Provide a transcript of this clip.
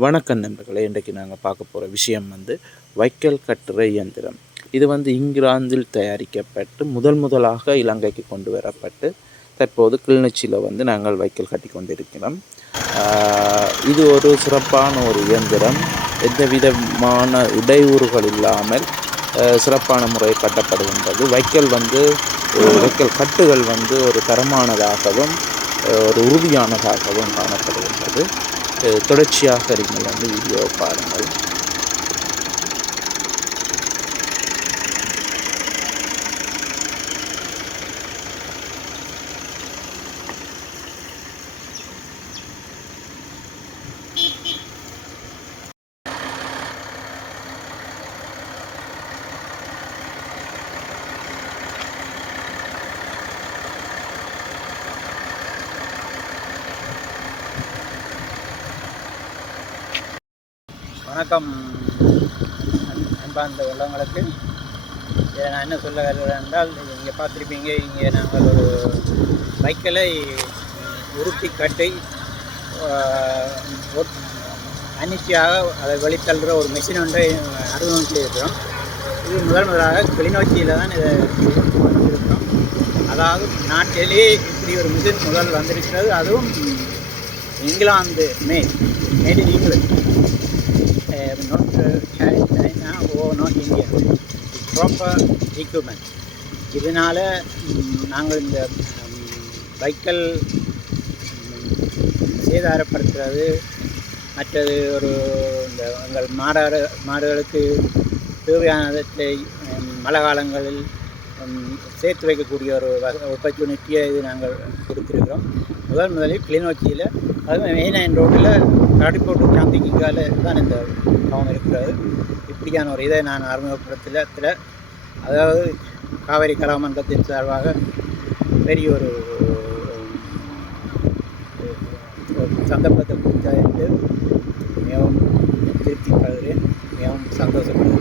வணக்கம் நண்பர்களே, இன்றைக்கு நாங்கள் பார்க்க போகிற விஷயம் வைக்கல் கட்டுற இயந்திரம். இது இங்கிலாந்தில் தயாரிக்கப்பட்டு முதலாக இலங்கைக்கு கொண்டு வரப்பட்டு தற்போது கிளிநொச்சியில் நாங்கள் வைக்கல் கட்டி கொண்டிருக்கிறோம். இது ஒரு சிறப்பான ஒரு இயந்திரம். எந்த விதமான இடையூறுகள் இல்லாமல் சிறப்பான முறை கட்டப்படுகின்றது. வைக்கல் கட்டுகள் ஒரு தரமானதாகவும் ஒரு உறுதியானதாகவும் காணப்படுகின்றது. தொடர்ச்சியாக நீங்கள் வீடியோவை பாருங்கள். வணக்கம் அன்பார்ந்த உள்ளவங்களுக்கு. நான் என்ன சொல்ல வருகிறேன் என்றால், இங்கே பார்த்துருப்பீங்க, இங்கே நாங்கள் ஒரு வைக்கலை உருட்டி கட்டி தன்னிச்சையாக அதை வெளித்தள்ளுற ஒரு மிஷின் ஒன்றை அறிமுகம் செய்திருக்கிறோம். இது முதலாக கிளிநொச்சியில் தான் இதை இருக்கிறோம். அதாவது நாட்டிலேயே இப்படி ஒரு மிஷின் முதல் வந்திருக்கிறது. அதுவும் England made in England, not China or not India. Proper equipment. இதனால் நாங்கள் இந்த வைக்கல் சேதாரப்படுத்துறது, மற்றது இந்த எங்கள் மாடுகளுக்கு தேவையானதை மழை காலங்களில் சேர்த்து வைக்கக்கூடிய ஒரு ஆப்பர்ச்சுனிட்டியை இது நாங்கள் கொடுத்துருக்கிறோம். முதலில் கிளிநொச்சியில், அதுவும் மெயின் ரோட்டில் காடிப்போட்டு சாந்திக்கால தான் இந்த பாவம் இருக்கிறது. இப்படியான ஒரு இதை நான் அறிமுகப்படுத்தல. அதாவது காவிரி கலாமன்றத்தின் சார்பாக பெரிய ஒரு சந்தர்ப்பத்தை கொடுத்து மிகவும் திருப்திப்படுகிறேன், மிகவும் சந்தோஷப்படுகிறேன்.